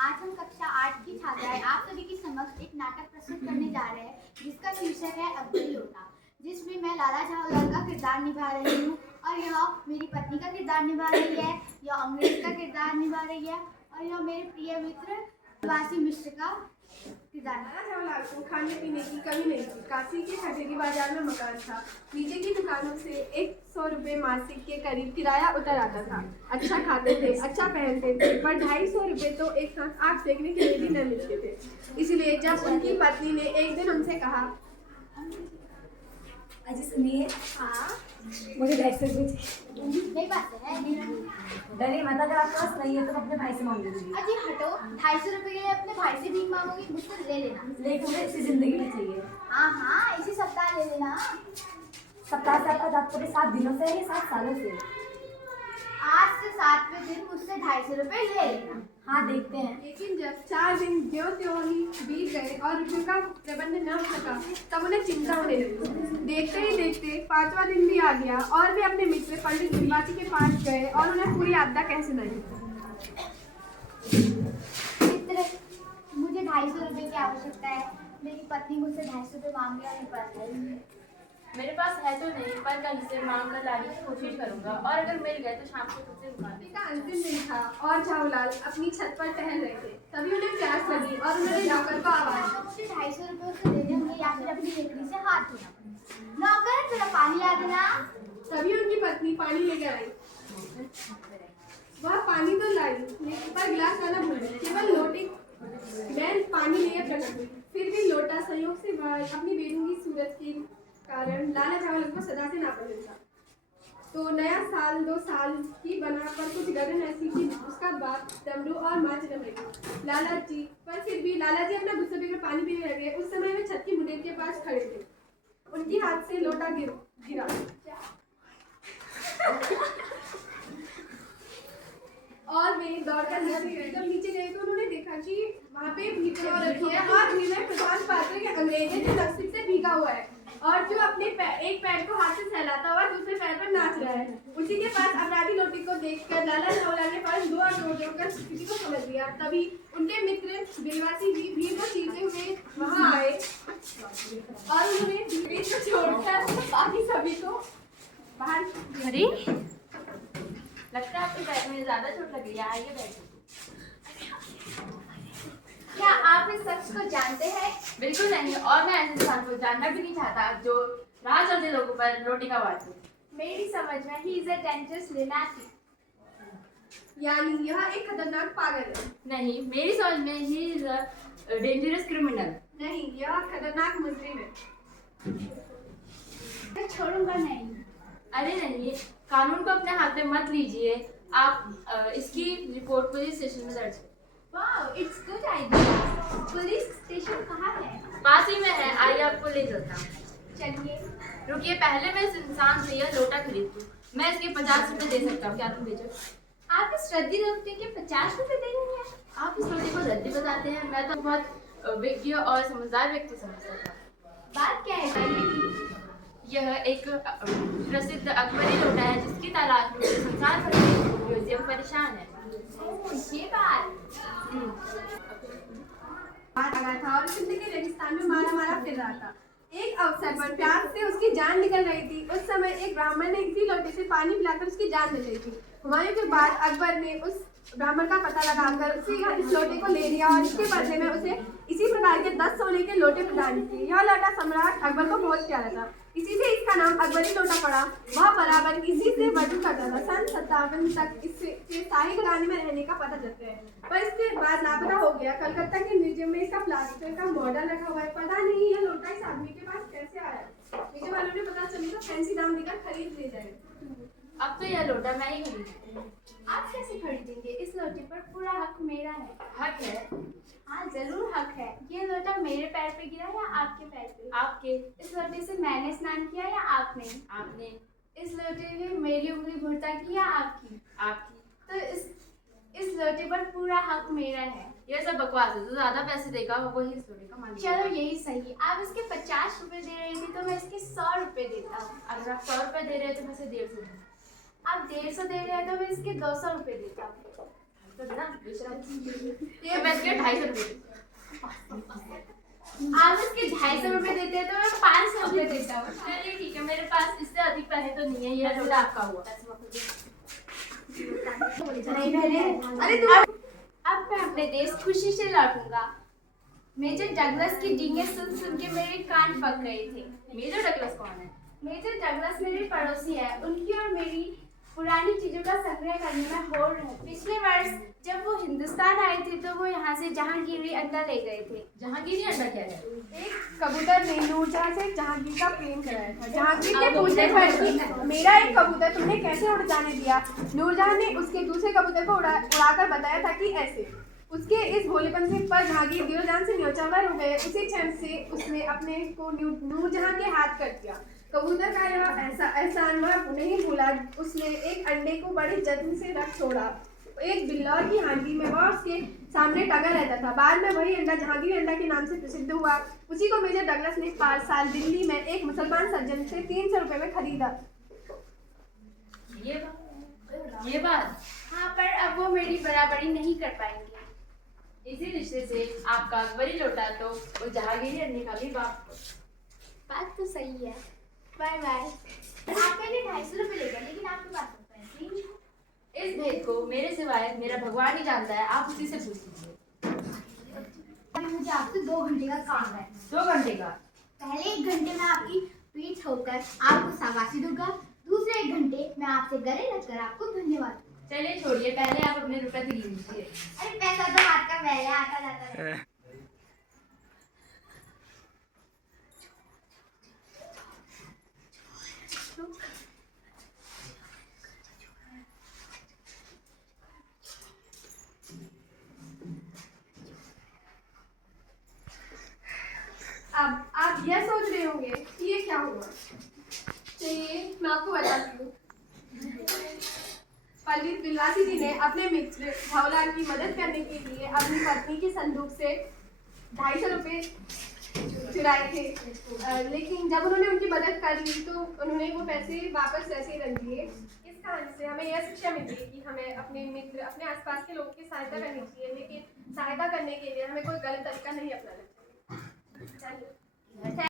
आज हम कक्षा 8 की छात्राएं आप सभी के समक्ष एक नाटक प्रस्तुत करने जा रहे हैं जिसका शीर्षक है अब्दुल लोटा, जिसमें मैं लाला झावलाल का किरदार निभा रही हूँ और यह मेरी पत्नी का किरदार निभा रही है, यह अंग्रेज का किरदार निभा रही है और यह मेरे प्रिय मित्र वासी मिश्र का किरदार। लाला झावलाल को खाने पीने की कमी नहीं थी। काशी के हवेली बाजार में मकान था। नीचे की दुकानों से 100 रुपये मासिक के करीब किराया उतर आता था। अच्छा खाते थे, अच्छा पहनते थे, पर 250 रुपये तो एक साथ आग सेकने के लिए भी न मिलते थे। इसलिए जब उनकी पत्नी ने एक दिन उनसे कहा, अजी सुनिए, हाँ मुझे 250 रुपये मेरी बात है। डरिए मत, अगर आपके पास नहीं है तो अपने भाई से मांग लीजिए। अजी हटो, 250 रुपये के लिए अपने भाई से भीख मांगोगी, मुझसे ले लेना। लेकिन मुझे इसी जिंदगी में चाहिए। हाँ हाँ, इसी सप्ताह ले लेना। सप्ताह से आपका जात पूरे 7 दिनों से है या 7 सालों से? आज से 7वें दिन मुझसे 250 रुपये ले लेना। हाँ देखते हैं। लेकिन जब 4 दिन ज्यों-त्यों ही बीत गए और रुपयों का प्रबंध न हो सका, तब उन्हें चिंता होने लगी। देखते ही देखते 5वां दिन भी आ गया और वे अपने मित्र पंडित दिलवासी के पास गए और उन्हें पूरी आपदा कह सुनाई। मित्र, मुझे 250 रुपये की आवश्यकता है। मेरी पत्नी मुझसे 250 रुपये मांग रही है, मेरे पास है ही नहीं। मेरे पास है तो नहीं, पर कल से मांग कर लाने की कोशिश करूंगा और अगर मिल गए तो शाम को तुझसे उठा छुट्टी का अंतिम दिन था और झावलाल अपनी छत पर टहल रहे थे। तभी उन्हें प्यास लगी और उन्होंने नौकर को आवाज दी। मुझे 250 रुपये उससे दे देंगे या फिर अपनी लकड़ी से हाथ धोना। नौकर, थोड़ा पानी ला देना। तभी उनकी पत्नी पानी लेकर आई। वह पानी तो लाई, लेकिन पर गिलास लाना भूल गई। केवल लोटे में पानी लिए प्रकट हुई। फिर भी लोटा संयोग से वह अपनी बेढंगी सूरत के कारण लाला झावलाल को सदा से नापसंद था। तो नया साल 2 साल की बना, पर कुछ गड़न ऐसी कि उसका बाप डमरू और माँ जन्म लगी लाला जी। पर फिर भी लाला जी अपना गुस्सा पीकर पानी पीने लगे। उस समय वे छत की मुंडेर के पास खड़े थे। उनके हाथ से लोटा गिरा और वे दौड़कर नीचे गए। जब नीचे गए तो उन्होंने देखा कि वहाँ पे भीतर रखी है और विनय प्रधान पात्र के अंग्रेजी जो नसीब से भीगा हुआ है और जो अपने एक पैर को हाथ से सहलाता हुआ दूसरे पैर पर नाच रहा है। उसी के पास अपराधी लोटी को देखकर लाला झावलाल ने फौरन 2 और जोड़कर स्थिति को समझ लिया। तभी उनके मित्र बिलवासी भी भीड़ को चीरते हुए वहाँ आए और उन्होंने भीड़ को छोड़कर बाकी सभी को बाहर। अरे लगता है आपके पैर में ज्यादा चोट लगी है, आइए बैठिए। क्या आप इस शख्स को जानते हैं? बिल्कुल नहीं, और मैं ऐसे इंसान को जानना भी नहीं चाहता जो राह चलते लोगों पर रोटी का वार करे। मेरी समझ में he is a dangerous lunatic। यानी यह एक खतरनाक पागल है। नहीं, मेरी समझ में he is a dangerous criminal. नहीं, यह खतरनाक मुजरिम है। मैं छोड़ूंगा नहीं। अरे नहीं, कानून को अपने हाथ में मत लीजिए। आप इसकी रिपोर्ट पुलिस स्टेशन में दर्ज करें। वाह, it's good idea. Police station कहाँ है? पास ही में है, आइए आपको ले चलता हूँ। चलिए। रुकिए, पहले मैं इस इंसान से यह लोटा खरीद लूँ। मैं इसके 50 रुपये दे सकता हूँ, क्या तुम बेचो? आप इस रद्दी लोटे के 50 रुपये दे रही हैं? आप इस लोटे को रद्दी बताते हैं, मैं तो बहुत विज्ञ और समझदार व्यक्ति समझता था। बात क्या है भाई? यह एक प्रसिद्ध अकबरी लोटा है जिसकी तलाश में संसार भर के म्यूजियम परेशान है। ओह, ये बात। बात आ गया था और सिंध के रेगिस्तान में मारा फिर रहा था। एक अवसर पर प्यास से उसकी जान निकल रही थी। उस समय एक ब्राह्मण ने इसी लोटे से पानी पिलाकर उसकी जान बचाई थी। हुमायूं के बाद अकबर ने उस ब्राह्मण का पता लगाकर उसे इस लोटे को ले लिया और इसके बदले में उसे इसी प्रकार के 10 सोने के लोटे प्रदान किए। यह लोटा सम्राट अकबर को बहुत प्यारा था, इसी से इसका नाम अकबरी लोटा पड़ा। वह बराबर इसी से वजू करता था। सन 57 तक इससे शाही घराने में रहने का पता चलता है, पर इसके बाद लापता हो गया। कलकत्ता के म्यूजियम में इसका प्लास्टर का मॉडल रखा हुआ है। पता नहीं यह लोटा इस आदमी के पास कैसे आया। म्यूजियम वालों ने पता चली तो फैंसी दाम देकर खरीद ले जाए। अब तो यह लोटा मैं ही खरीदूँ। आप कैसे खरीदेंगे? इस लोटे पर पूरा हक मेरा है। हक है? हाँ, जरूर हक है। ये लोटा मेरे पैर पे गिरा या आपके पैर पे? आपके। इस लोटे से मैंने स्नान किया या आपने? आपने। इस लोटे ने मेरी उंगली भुरता की या आपकी? आपकी। तो इस लोटे पर पूरा हक मेरा है। यह सब बकवास है, जो ज्यादा पैसे देगा वही इस लोटे का मालिक। चलो यही सही। आप इसके 50 रुपए दे रही थी तो मैं इसके 100 रुपए देता हूँ। अगर आप 100 रुपये दे रहे हैं तो मैं इसे 150 दूँ। आप 150 दे रहे हैं तो मैं इसके 200 रुपए देता हूँ। तो देना ये मैं इसके 250 रुपये आप उसके 250 रुपए देते हैं तो मैं 500 रुपए देता हूँ। चलिए ठीक है, मेरे पास इससे अधिक पैसे तो नहीं है, ये थोड़ा आपका हुआ। नहीं बहने, अरे तू अब मैं अपने देश खुशी से लौटूंगा। मेजर डगलस की डींगे सुन सुन के मेरे कान पक गए थे। मेजर डगलस कौन है? मेजर डगलस मेरे पड़ोसी है। उनकी और मेरी पुरानी चीजों का संग्रह करने में होड़ है। पिछले वर्ष जब वो हिंदुस्तान आए थे तो वो यहाँ से जहांगीरी अंडा ले गए थे। जहांगीरी अंडा क्या है? एक कबूतर ने नूरजहां से जहांगीर का प्रेम कराया था। जहांगीर ने पूछने पर कि मेरा एक कबूतर तुमने कैसे उड़ जाने दिया? नूरजहां ने उसके दूसरे कबूतर को उड़ाकर बताया था कि ऐसे। उसके इस भोलेपन से पर जहांगीर दिलोजान से न्योचावर हो गए। उसी क्षण से उसने अपने को नूरजहां के हाथ कर दिया। कबूतर का यह एहसान वह नहीं भूला। उसने एक अंडे को बड़े जत्न से रख छोड़ा। एक बिल्लौर की हांडी में वह उसके सामने टंगा रहता था। बाद में वही अंडा जहांगीर अंडा के नाम से प्रसिद्ध हुआ। उसी को मेजर डगलस ने 5 साल दिल्ली में एक मुसलमान सज्जन से 300 रुपए में खरीदा। ये बात। हाँ, पर अब वो मेरी बराबरी नहीं कर पाएंगे। इसी रिश्ते से आपका अकबरी लौटा तो वो जहांगीरी अंडे का भी बात तो सही है। Bye bye. आपके लिए 250 रुपये ले गया, लेकिन आपके पास तो पैसे ही नहीं। इस भेद को मेरे सिवाय मेरा भगवान ही जानता है, आप उसी से पूछ लीजिए। अभी मुझे आपसे 2 घंटे का काम है। 2 घंटे का? पहले 1 घंटे में आपकी पीठ होकर आपको शाबाशी दूंगा, दूसरे 1 घंटे मैं आपसे गले लगकर आपको धन्यवाद दूंगा। चलिए छोड़िए, पहले आप अपने रुपए तो गिन लीजिए। अरे पैसा तो हाथ का पहले आता जाता है। अब आप यह सोच रहे होंगे कि ये क्या हुआ। चलिए मैं आपको बताती हूँ। पंडित बिलवासी जी ने अपने मित्र भावलाल की मदद करने के लिए अपनी पत्नी के संदूक से 250 रुपए चुराए थे। लेकिन जब उन्होंने उनकी मदद कर ली तो उन्होंने वो पैसे वापस ऐसे ही रख दिए। इस कहानी से हमें यह शिक्षा मिलती है कि हमें अपने मित्र, अपने आसपास के लोगों की सहायता करनी चाहिए, लेकिन सहायता करने के लिए हमें कोई गलत तरीका नहीं अपनाना चाहिए।